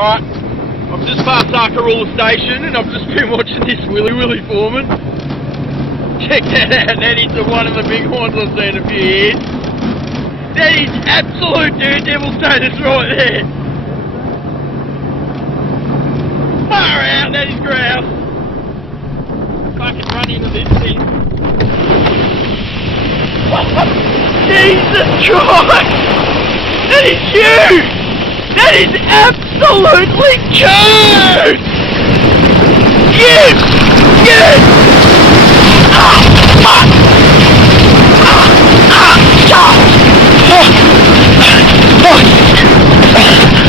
Alright, I've just passed Arkaroola Station and I've just been watching this Willy Willy Foreman. Check that out, that is one of the big horns I've seen in a few years. That is absolute daredevil status right there. Far out, that is grouse. Fucking run into this thing. Jesus Christ! That is huge! That is absolutely huge! Yes! Yes! Ah! Fuck! Ah! Ah! Ah! Fuck!